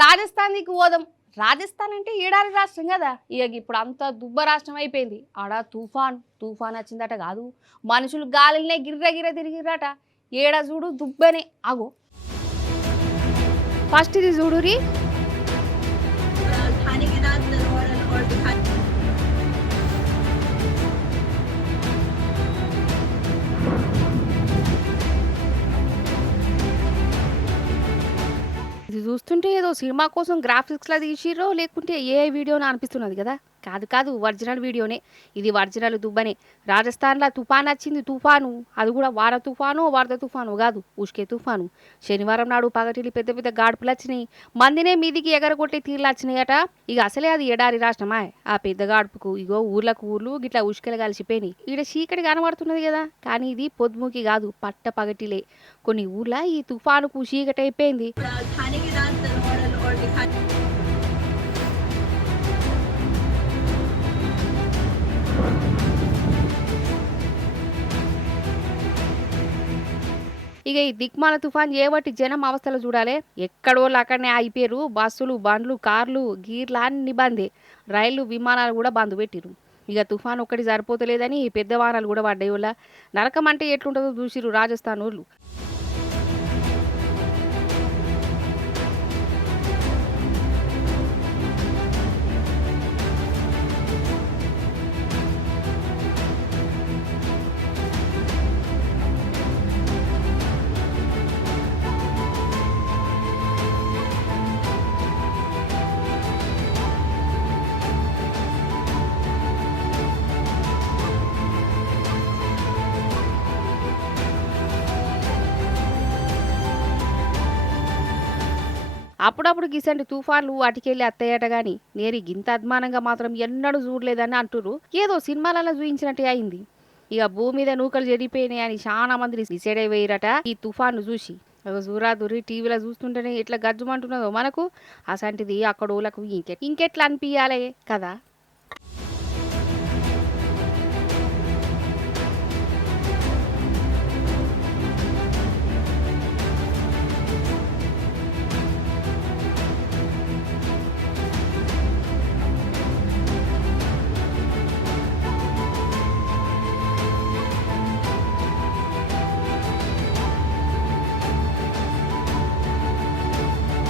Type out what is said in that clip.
రాజస్థాన్కి పోదాం. రాజస్థాన్ అంటే ఏడాది రాష్ట్రం కదా, ఇక ఇప్పుడు అంత దుబ్బ రాష్ట్రం అయిపోయింది. ఆడ తుఫాన్ వచ్చిందట కాదు, మనుషులు గాలినే గిర్ర తిరిగిరట. ఏడ చూడు దుబ్బనే. ఆగో ఫస్ట్ ఇది చూడురి. ఇది చూస్తుంటే ఏదో సినిమా కోసం గ్రాఫిక్స్లా తీసిర్రో లేకుంటే ఏ వీడియోనో అనిపిస్తున్నది కదా. కాదు ఒరిజినల్ వీడియోనే. ఇది ఒరిజినల్ దుబ్బనే. రాజస్థాన్లో తుఫాన్ వచ్చింది. తుఫాను అది కూడా వరద తుఫాను కాదు, ఉష్కే తుఫాను. శనివారం నాడు పగటిలి పెద్ద పెద్ద గాడుపులు వచ్చినాయి. మందినే మీదికి ఎగరగొట్టే తీర్లు వచ్చినాయట. ఇక అసలే అది ఎడారి రాష్ట్రమా. ఆ పెద్ద గాడుపుకు ఇగో ఊర్లు గిట్లా ఉష్కెలు కలిసిపోయినాయి. ఈడ చీకటి కనబడుతున్నది కదా, కానీ ఇది పొద్దుముకి కాదు, పట్ట పగటిలే. కొన్ని ఊర్ల ఈ తుఫానుకు చీకటి అయిపోయింది. ఇక ఈ దిక్మాల తుఫాన్ చేయబట్టి జనం అవస్థలు చూడాలి. ఎక్కడోళ్ళు అక్కడనే ఆగిపోయారు. బస్సులు, బండ్లు, కార్లు, గీర్లు అన్ని బందే. రైళ్లు, విమానాలు కూడా బంద్ పెట్టిరు. ఇక తుఫాన్ ఒక్కటి సరిపోతలేదని పెద్ద వాహనాలు కూడా పడ్డాయి. వల్ల నరకం అంటే ఎట్లుంటుందో చూసిరు రాజస్థాన్ వాళ్ళు. అప్పుడప్పుడు గిసంటి తుఫాన్లు వాటికెళ్ళి అత్తయ్యట గాని నేరి గింత అద్మానంగా మాత్రం ఎన్నడూ చూడలేదని అంటురు. ఏదో సినిమాలలో చూయించినట్టే అయింది. ఇక భూమి మీద నూకలు జరిగిపోయినాయని చాలా మంది డిసైడ్ అయిపోయారట ఈ తుఫాను చూసి. చూరాదురి టీవీలో చూస్తుంటేనే ఎట్లా గజ్జుమంటున్నదో మనకు. అసంటిది అక్కడ ఊళ్ళకు ఇంకెట్లా అనిపించాలి కదా.